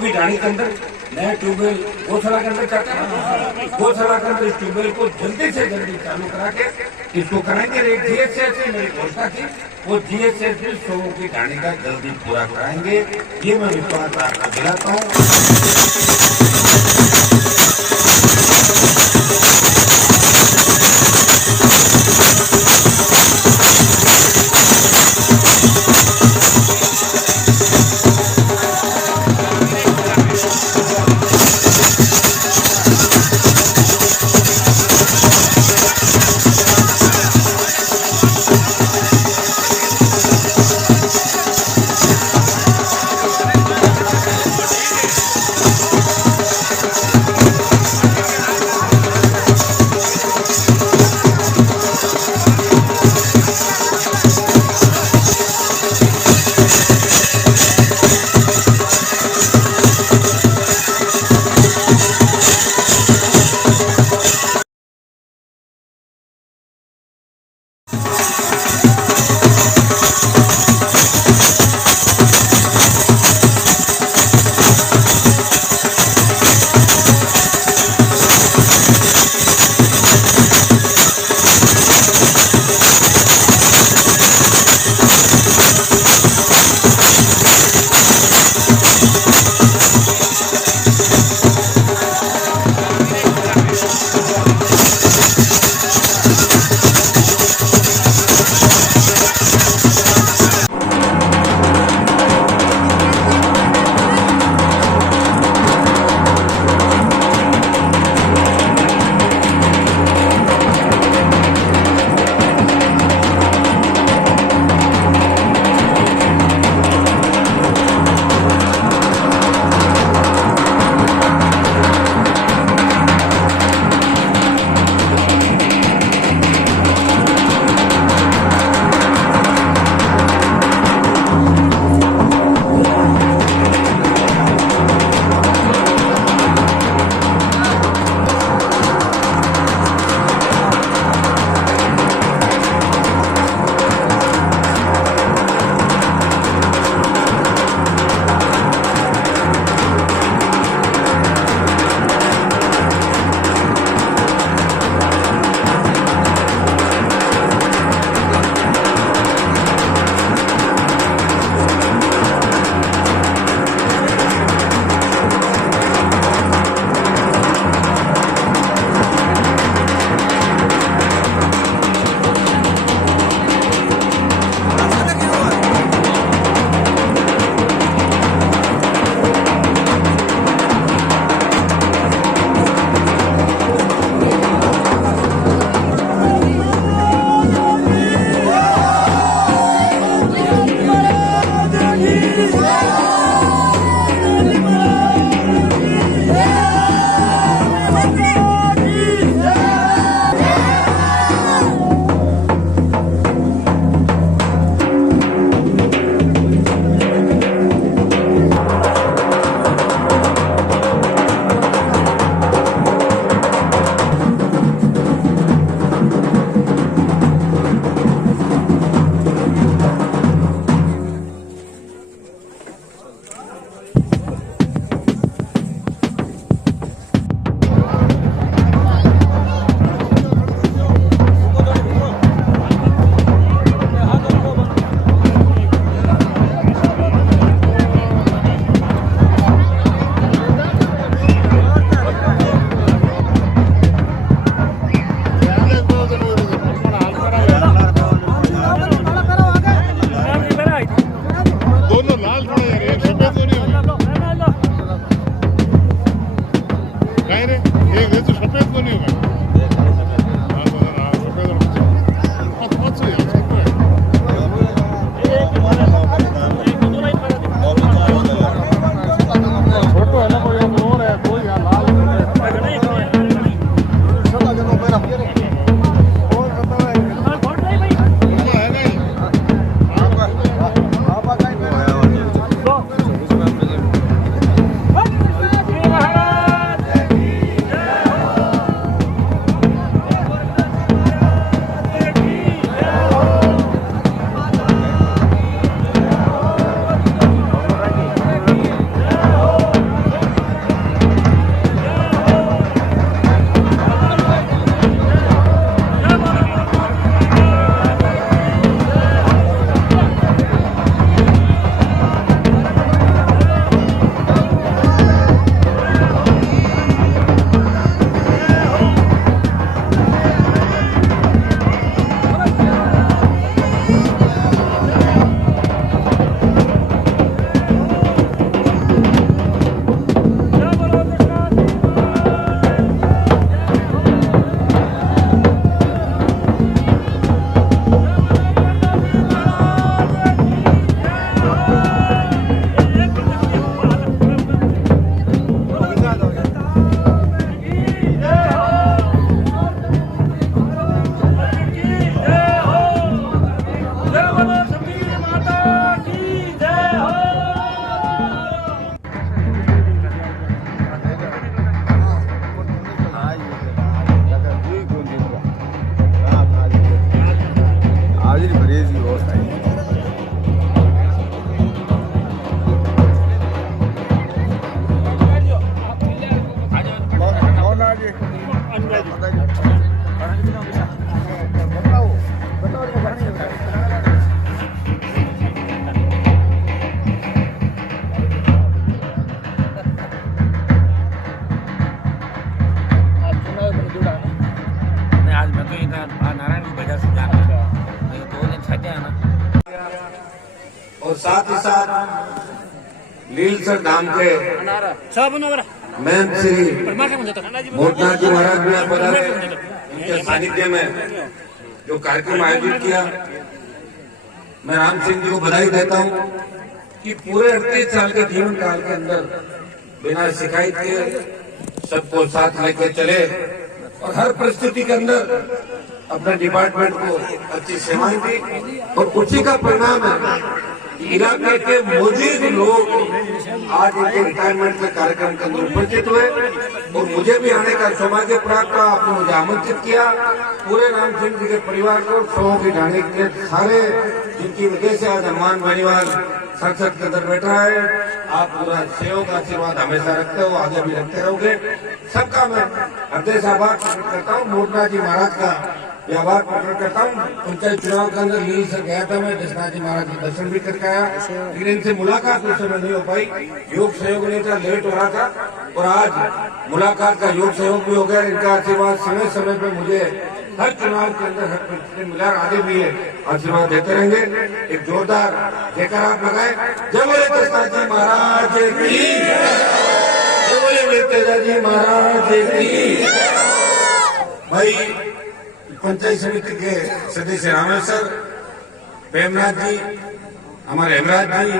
की ढाणी के अंदर नया ट्यूबवेल गौशाला के अंदर चाहते हैं। गौशाला के अंदर इस ट्यूबवेल को जल्दी से जल्दी चालू करा के इसको कराएंगे। जीएसएस ने मेरी घोषणा की, वो जीएसएस में सौ की ढाणी का जल्दी पूरा कराएंगे। ये मैं विश्वास आपको दिलाता हूँ। साथ ही साथ लीलसर धाम के महंत श्री मोटनाथ जी महाराज ने पधारे, उनके सानिध्य में जो कार्यक्रम आयोजित किया, मैं राम सिंह जी को बधाई देता हूं कि पूरे 38 साल के जीवन काल के अंदर बिना शिकायत के सबको साथ लेके चले और हर परिस्थिति के अंदर अपने डिपार्टमेंट को अच्छी सेवाएं दी और उसी का परिणाम है इलाके के मौजूद लोग आज इनके रिटायरमेंट के कार्यक्रम के अंदर उपस्थित हुए और मुझे भी आने का सौभाग्य प्राप्त हुआ। आपने मुझे आमंत्रित किया, पूरे राम सिंह जी के परिवार को, सौ की जाने के सारे जिनकी वजह से आज हनुमान बेनीवाल संसद के अंदर बैठा है। आप पूरा सहयोग आशीर्वाद हमेशा रखते हो, आगे भी रखते रहोगे। सबका मैं हृदय से आभार प्रकट करता हूँ। मोटनाथ जी महाराज का आभार प्रकट करता हूँ। पंचायत चुनाव के अंदर लील से गया था मैं, जसनाथ जी महाराज के दर्शन भी करके आया, लेकिन इनसे मुलाकात उस समय नहीं हो पाई, योग सहयोग नहीं था, लेट हो रहा था। और आज मुलाकात का योग सहयोग भी हो गया। इनका आशीर्वाद समय समय पे मुझे हर चुनाव के अंदर हर परिस्थिति मिला, आगे भी है आशीर्वाद देते रहेंगे। एक जोरदार जयकार आप लगाए। जय बोले जसनाथ जी महाराज की, जय बोले तेजा जी महाराज की। भाई पंचायत समिति के सदस्य रामेश्वर, प्रेमनाथ जी, हमारे हेमराज जी,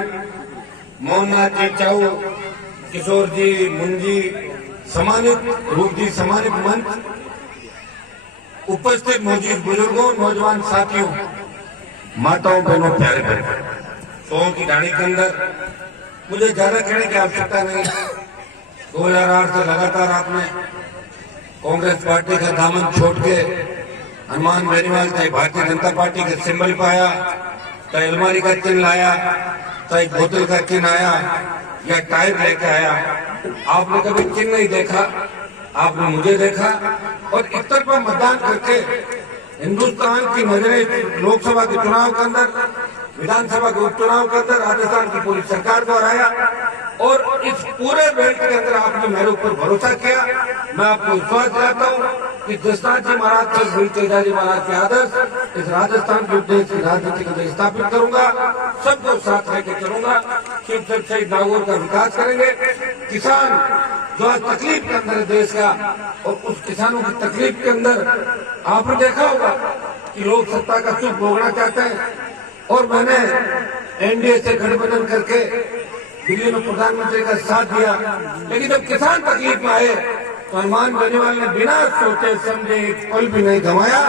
मोहननाथ जी चाऊ, किशोर जी, मुंजी, सम्मानित रूप जी, सम्मानित मंच, उपस्थित मौजूद बुजुर्गों, नौजवान साथियों, माताओं, बहनों, प्यारे बहनों, सौ की गाड़ी के अंदर मुझे ज्यादा कहने की आवश्यकता नहीं। 2008 से लगातार आपने कांग्रेस पार्टी का दामन छोड़ के हनुमान बेनीवाल चाहे भारतीय जनता पार्टी के सिंबल पाया, चाहे अलमारी का चिन्ह लाया, चाहे बोतल का चिन्ह आया या टायर लेके आया, आपने कभी चिन्ह नहीं देखा, आपने मुझे देखा। और इस तरफा मतदान करके हिंदुस्तान की नजरें लोकसभा के चुनाव के अंदर, विधानसभा के उपचुनाव के अंदर राजस्थान की पूरी सरकार को हराया और इस पूरे बेल्ट के अंदर आपने मेरे ऊपर भरोसा किया। मैं आपको विश्वास दिलाता हूँ कि जसनाथ जी महाराज के गुरु तेजा जी महाराज के आदर्श इस राजस्थान के उद्देश्य की राजनीति को स्थापित करूंगा, सबको साथ लेकर चलूंगा, शिव शहीद नागौर का विकास करेंगे। किसान जो आज तकलीफ के अंदर है देश का, और उस किसानों की तकलीफ के अंदर आपने देखा होगा कि लोग सत्ता का सुख भोगना चाहते हैं और मैंने एनडीए से गठबंधन करके दिल्ली में प्रधानमंत्री का साथ दिया, लेकिन जब किसान तकलीफ में आए तो हनुमान बेनीवाल ने बिना सोचे समझे एक पल भी नहीं गंवाया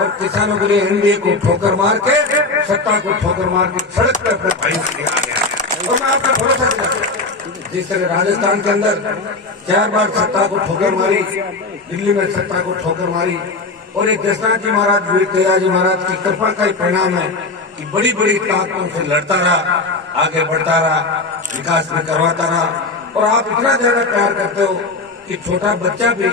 और किसानों के लिए एनडीए को ठोकर मार के, सत्ता को ठोकर मार के सड़क पर अपने भाई से आ गया। और मैं आपका भरोसा दिलाता, जिस तरह राजस्थान के अंदर 4 बार सत्ता को ठोकर मारी, दिल्ली में सत्ता को ठोकर मारी, और एक जसनाथ जी महाराज, वीर तेजा जी महाराज की कृपा का ही परिणाम है कि बड़ी बड़ी ताकतों से लड़ता रहा, आगे बढ़ता रहा, विकास में करवाता रहा। और आप इतना ज्यादा प्यार करते हो कि छोटा बच्चा भी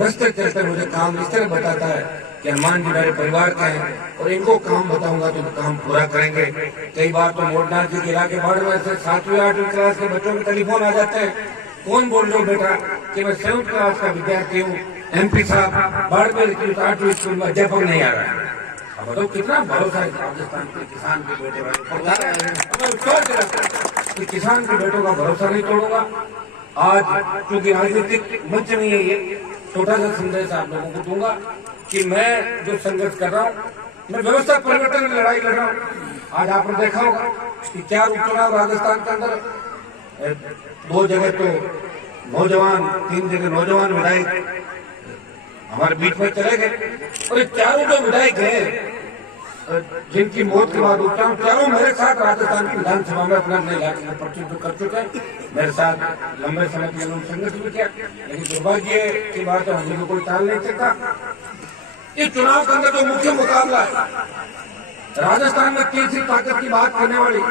रास्ते चलते मुझे काम इस तरह बताता है कि हनुमान जी मेरे परिवार के हैं और इनको काम बताऊंगा तो काम पूरा करेंगे। कई बार तो मोटनाथ जी के इलाके बाढ़ में से 7वीं 8वीं क्लास के बच्चों के टेलीफोन आ जाते हैं, कौन बोल रहे हो बेटा कि मैं 7th क्लास का विद्यार्थी हूँ, MP साहब बाड़मेर की 8वीं स्कूल में अध्यापक नहीं आ रहा है। अब बताओ कितना भरोसा है राजस्थान के किसान के बेटे कि किसान के बेटों का भरोसा नहीं तोड़ूंगा। आज क्योंकि राजनीतिक मंच नहीं है, ये छोटा सा संदेश आप लोगों को दूंगा कि मैं जो संघर्ष कर रहा हूँ, मैं व्यवस्था परिवर्तन की लड़ाई लड़ रहा हूँ। आज आपने देखा होगा कि 4 उपचुनाव राजस्थान के अंदर, 2 जगह तो नौजवान, 3 जगह नौजवान विधायक हमारे बीच में चले गए, और ये चारों जो विधायक गए जिनकी मौत के बाद उपचुनाव, चारों मेरे साथ राजस्थान की विधानसभा में अपने अपने इलाके में प्रतिनिधित्व कर चुके हैं, मेरे साथ लंबे समय के लिए संघर्ष भी किया। लेकिन दुर्भाग्य की बात है, मुझे कोई टाल नहीं सकता। इस चुनाव के अंदर जो मुख्य मुकाबला है, राजस्थान में तीसरी ताकत की बात करने वाली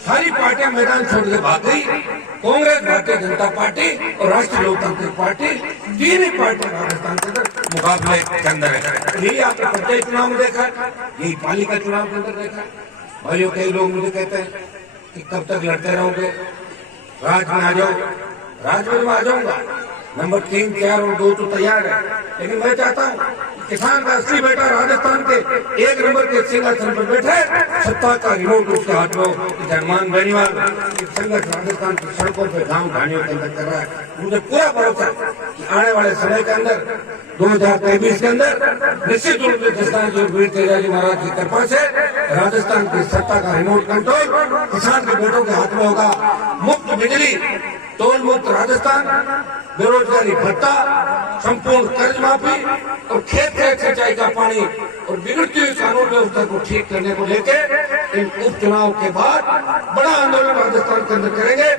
सारी पार्टियां मैदान छोड़ के भाग गई। कांग्रेस, भारतीय जनता पार्टी और राष्ट्रीय लोकतांत्रिक पार्टी, 3 ही पार्टियां राजस्थान के अंदर मुकाबले के अंदर है। यही आपने पंचायत चुनाव में देखा, यही पालिका चुनाव के अंदर देखा। भाइयों, कई लोग मुझे कहते हैं कि कब तक लड़ते रहोगे, राज में आ जाओ। राज में आ जाऊंगा, नंबर 3, 4 और 2 तो तैयार है, लेकिन मैं चाहता हूँ किसान का असली बेटा राजस्थान के 1 नंबर के सिंहासन पर बैठे, सत्ता का रिमोट उसके हाथ में, हनुमान बेनीवाल संघर्ष राजस्थान की सड़कों पर गांव ढाणियों के अंदर कर रहा है। मुझे पूरा भरोसा है कि आने वाले समय के अंदर 2023 के अंदर निश्चित रूप से जसदान जी वीर तेजाजी महाराज की कृपा से राजस्थान की सत्ता का रिमोट कंट्रोल किसान के बेटों के हाथ में होगा। मुफ्त बिजली, टोल मुक्त राजस्थान, बेरोजगारी भत्ता, संपूर्ण कर्ज माफी और खेत सिंचाई का पानी और बिगड़ती हुई कानून व्यवस्था को ठीक करने को लेकर इन उपचुनाव के बाद बड़ा आंदोलन राजस्थान के अंदर करेंगे।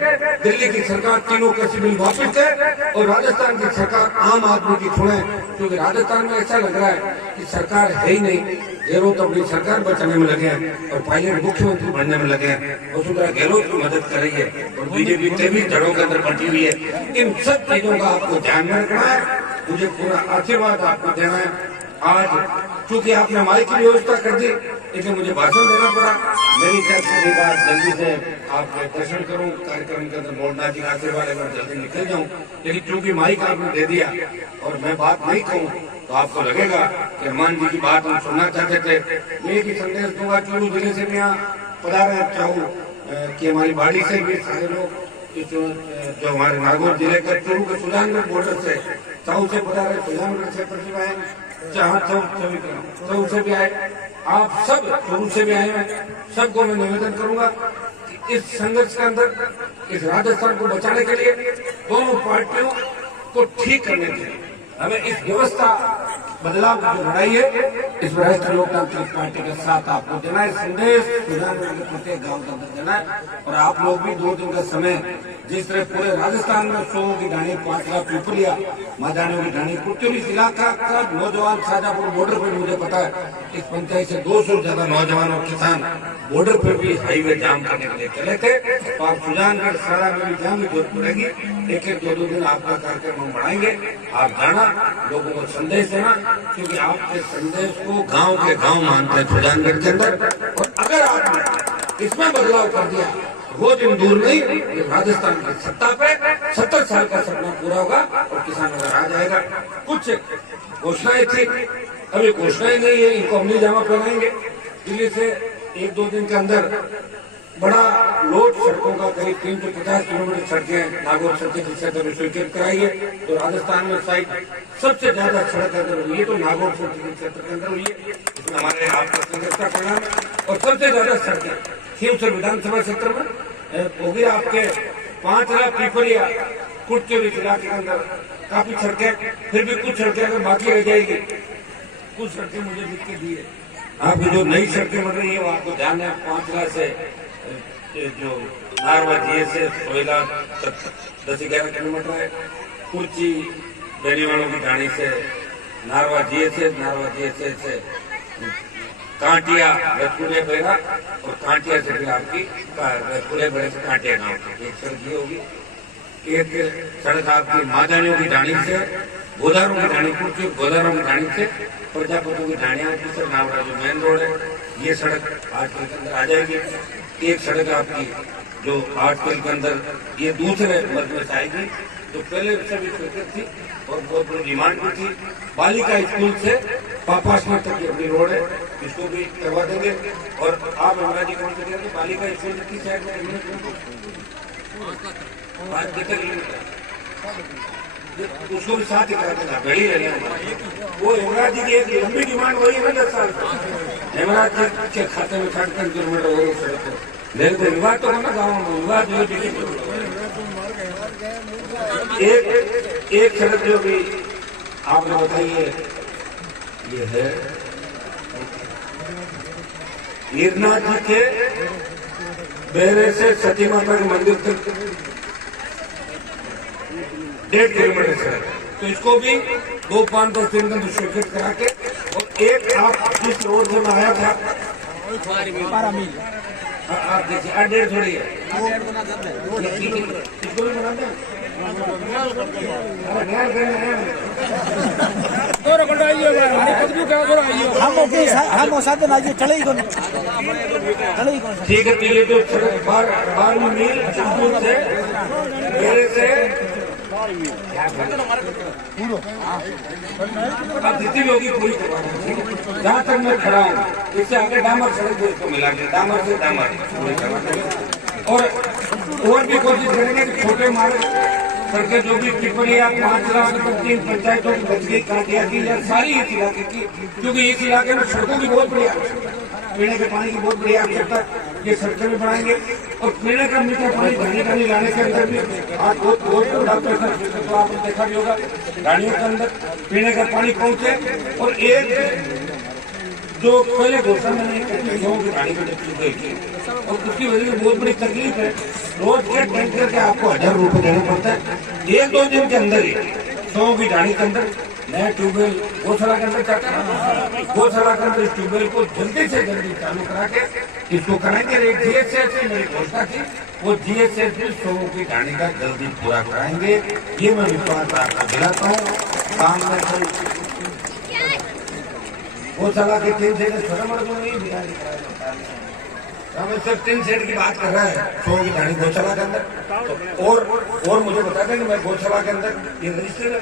दिल्ली की सरकार तीनों कृषि बिल वापिस है और राजस्थान की सरकार आम आदमी की चुने, क्योंकि राजस्थान में ऐसा लग रहा है कि सरकार है ही नहीं। गहलोत अपनी सरकार बचाने में लगे हैं और पायलट मुख्यमंत्री बनने में लगे हैं। वसुंधरा गहलोत की मदद कर रही है और बीजेपी तेजी धड़ों के अंदर बटी हुई है। इन सब चीजों का आपको ध्यान में रखना है। मुझे पूरा आशीर्वाद आपको देना है। आज चूंकि आपने माइक की व्यवस्था कर दी, लेकिन मुझे भाषण देना पड़ा। मेरी इच्छा थी बात जल्दी से आपके दर्शन करूं, कार्यक्रम के अंदर मोड़ना जी का आशीर्वाद लेकर जल्दी निकल जाऊं, लेकिन चूंकि माइक आपने दे दिया और मैं बात नहीं कहूं तो आपको लगेगा कि हनुमान जी की बात हम सुनना चाहते थे। मैं एक ही संदेश दूंगा, चूरू जिले से भी यहाँ पधारे चाहूँ कि हमारी बाड़ी से भी सारे लोग जो हमारे नागौर जिले के चूरू के सुजानगढ़ बॉर्डर से चाहू से पधारे, सुजानगढ़ क्षेत्र से भी आए, जहाँ चाहू से भी आए, आप सब चूरू से भी आए हैं। सबको मैं निवेदन करूंगा कि इस संघर्ष के अंदर इस राजस्थान को बचाने के लिए दोनों पार्टियों को ठीक करने के लिए हमें इस व्यवस्था बदलाव की जो लड़ाई है, इस राष्ट्रीय लोकतांत्रिक पार्टी के साथ आपको देना है संदेश, प्रत्येक गांव के अंदर देना है। और आप लोग भी 2 दिन का समय, जिस तरह पूरे राजस्थान में 100 की ढाणी, 5 लाख पिपलिया मैदानों की ढाणी, कुट्टूर इस इलाका का नौजवान शाजापुर बॉर्डर पर मुझे पता है इस पंचायत से 200 से ज्यादा नौजवान और किसान बॉर्डर पर भी हाईवे जाम करने के लिए चले थे। तो आप सुजानगढ़ सारा में भी जाम की जरूरत पड़ेगी। 1-2 दिन आपका कार्यक्रम हम बढ़ाएंगे। आप जाना, लोगों को संदेश देना, क्योंकि आपके संदेश को गांव के गांव मानते हैं सुजानगढ़ के अंदर। और अगर आपने इसमें बदलाव कर दिया, वो दिन दूर नहीं, राजस्थान की सत्ता पे 70 साल का सपना पूरा होगा और किसानों का राज आएगा। कुछ घोषणाएं थी, अभी घोषणाएं नहीं है, इनको अमली जामा पहनाएंगे। दिल्ली से 1-2 दिन के अंदर बड़ा लोड सड़कों का करीब 350 किलोमीटर सड़कें नागौर सड़कें क्षेत्र में स्वीकृत कराई है। तो राजस्थान में साइड सबसे ज्यादा सड़क अंदर हुई है तो नागौर सड़क क्षेत्र के अंदर हुई है। इसमें हमारे आपका संघर्ष का परिणाम है। और सबसे ज्यादा सड़कें खीमसर विधानसभा क्षेत्र में होगी आपके 5 लाख पीपलिया कुटचोरी इलाके के अंदर काफी सड़कें, फिर भी कुछ सड़कें अगर बाकी रह जाएगी, कुछ सड़कें मुझे लिख के दी है। आपकी जो नई सड़कें बन रही है वो आपको ध्यान है। 5 लाख से जो नारवा जी से 10-11 किलोमीटर है। कुर्ची बेनीवालों की ढाणी से नारवा जी से कांटिया रसगुल्ले बेरा और कांटिया से फिर आपकी रसगुल्ले बेरे से कांटिया गाँव की एक सड़क ये होगी। एक सड़क आपकी मादानियों की ढाणी से गोदारों की ढाणी, कुर्ची गोदारों की ढाणी से प्रजापतियों की ढाणियां सर नावड़ा जो मेन रोड है, ये सड़क आजकल के अंदर आ जाएगी। एक सड़क आपकी जो आजकल के अंदर ये दूसरे मध्य में आएगी, तो पहले से भी स्वीकृत थी और बहुत बड़ी डिमांड भी थी। बालिका स्कूल से पापासना तक की अपनी रोड है, इसको भी करवा देंगे। और आप हमारा जी कौन करिए तो बालिका स्कूल की साइड में 5 किलोमीटर उसको भी साथ ही करा देगा, घड़ी रहे वो हेमराज जी की एक लंबी डिमांड वही है ना 10 साल से। हेमराज जी के खाते में 60 किलोमीटर हो सड़क को मेरे को विवाद तो है ना गाँव में, विवाद जो एक सड़क जो भी आपने बताइए ये है गिरनाथ जी के बेरे से सती माता के मंदिर तक 1.5 किलोमीटर सड़क, तो इसको भी 2-5-10 दिन का स्वीकृत करा के। और एक आप जिस रोड से मैं आया था 12 मील आप देखिए 8.5 थोड़ी है, इसको भी बना दें। ठीक है, ये तो 12 मील से मेरे से अब जितनी भी होगी पूरी करवाना, ठीक है। जहाँ तक मैं खड़ा हूँ इससे आगे डामर सड़क को मिला के डामर से डामर पूरी करवाना और भी कोशिश करेंगे कि छोटे मार्ग सड़कें जो भी टिप्पणियाँ 5 लाख तक की पंचायतों की बच गई काटिया की या सारी इस इलाके की, क्योंकि इस इलाके में सड़कों की बहुत बड़ी आवश्यकता, पीने के पानी की बहुत बड़ी आवश्यकता, ये सड़कें भी बढ़ाएंगे और पीने का मीठा पानी घानी पानी लाने के अंदर भी आज बहुत बड़ा प्रश्न तो आपने देखा भी होगा, गाड़ियों के अंदर पीने का पानी पहुंचे। और एक जो पहले घोषणा मैंने की गाड़ी को गई थी और उसकी वजह से बहुत बड़ी तकलीफ है, रोज के टैंकर के आपको 1000 रुपए देना पड़ता है। 1-2 दिन के अंदर ही 100 की गाड़ी के अंदर नया ट्यूबवेल गौशाला के अंदर चाहते हैं, गौशाला के अंदर इस ट्यूबवेल को जल्दी से जल्दी चालू करा के इसको कराएंगे। GSS से मेरी घोषणा थी, वो GSS भी 100 की गाड़ी का जल्दी पूरा कराएंगे, ये मैं विश्वास आपको दिलाता हूँ। काम में गौशाला के 3 सेट छोटा मोटा तो नहीं दिखाई दे रहा है, हमें सिर्फ 3 सेट की बात कर रहा है 100 की गाड़ी गौशाला के अंदर। तो और मुझे बता दें कि मैं गौशाला के अंदर ये रजिस्टर है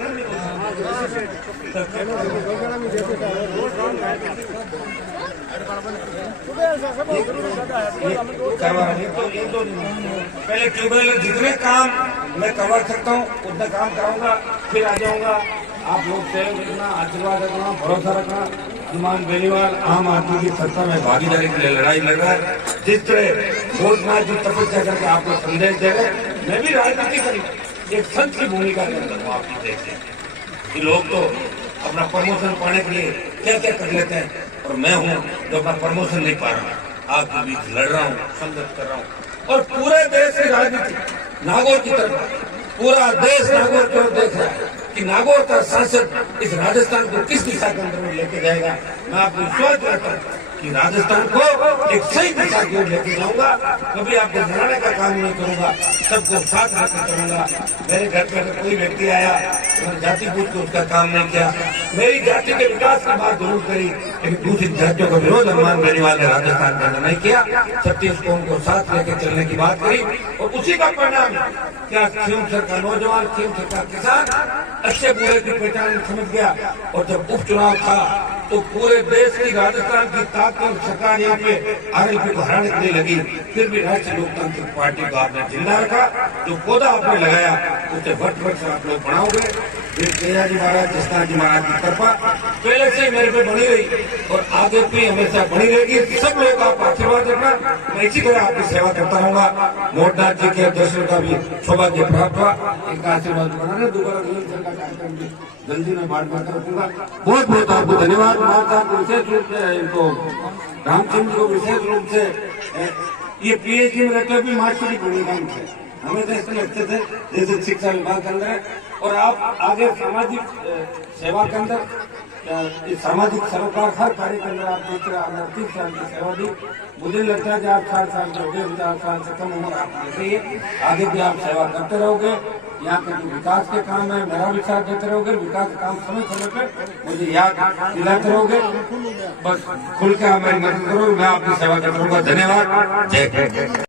करवा रहे हैं। तो 1-2 दिन पहले ट्यूबवेल जितने काम मैं करवा सकता हूँ उतना काम कराऊंगा, फिर आ जाऊंगा। आप लोग सहयोग रखना, आशीर्वाद रखना, भरोसा रखना। हनुमान बेनीवाल आम आदमी की सत्ता में भागीदारी के लिए लड़ाई लड़ रहा है। जिस तरह भोजनाथ जी तपस्या करके आपको संदेश दे रहे, मैं भी राजनीति करी एक संत की भूमिका के अंदर हूँ। आप देखते हैं कि लोग तो अपना प्रमोशन पाने के लिए क्या क्या कर लेते हैं और मैं हूँ जो अपना प्रमोशन नहीं पा रहा, आपके बीच लड़ रहा हूँ, संघर्ष कर रहा हूँ। और पूरे देश की राजनीति नागौर की तरफ, पूरा देश नागौर की ओर देख रहा है कि नागौर का सांसद इस राजस्थान को किस दिशा के अंदर में लेके जाएगा। मैं आपको विश्वास दिलाता हूँ कि राजस्थान को एक सही दिशा की ओर लेके जाऊंगा। कभी आपको डराने का काम नहीं करूंगा, सबको साथ रखकर करूंगा। मेरे घर पे अगर कोई व्यक्ति आया मैंने जाति पूछ के उसका काम नहीं किया, मेरी जाति के विकास की बात जरूर करी, लेकिन दूसरी जातियों का विरोध हनुमान बेनीवाल ने राजस्थान के अंदर नहीं किया। 36 कौम को साथ लेकर चलने की बात करी और उसी का परिणाम क्या खीमसर का नौजवान, खीमसर का किसान अच्छे बुरे की पहचान समझ गया। और जब उपचुनाव था तो पूरे देश की राजस्थान की ताकत सरकार यहाँ पे RLP को हराने के लिए लगी, फिर भी राष्ट्रीय लोकतांत्रिक पार्टी को आपने जिंदा रखा। जो पौधा आपने लगाया उसे वर्ष से आप लोग बनाओगे। जया जी महाराज, जसनाथ जी महाराज की कृपा पहले से मेरे पे बनी रही और आगे भी हमेशा बनी रहेगी। सब लोग आप आशीर्वाद रखना, मैं इसी तरह आपकी सेवा करता रहूंगा। मोटनाथ जी के दर्शन का भी सौभाग्य प्राप्त हुआ, इनका आशीर्वाद बनाना। दोबारा कार्यक्रम भी जल्दी में बाढ़ में रखूंगा। बहुत बहुत आपको धन्यवाद। माता को विशेष रूप से, इनको रामचंद्र को विशेष रूप से, ये PhD में रहते भी मास्टरी भूमिका थे, हमें तो इसलिए अच्छे थे जैसे शिक्षा विभाग के अंदर है। और आप आगे सामाजिक सेवा के अंदर, सामाजिक सरोकार हर कार्य के अंदर आप देख रहे 30 साल की सेवा दी। मुझे लगता है कि आप 4 साल के 4 साल से कम उम्र आपकी सही है, आगे भी आप सेवा करते रहोगे। यहाँ के जो विकास के काम है मेरा भी साथ देते रहोगे, विकास के काम समय समय पर मुझे याद दिलाते रहोगे। बस खुल के हमारी मदद करो, मैं आपकी सेवा करता रहूंगा। धन्यवाद। जय जय।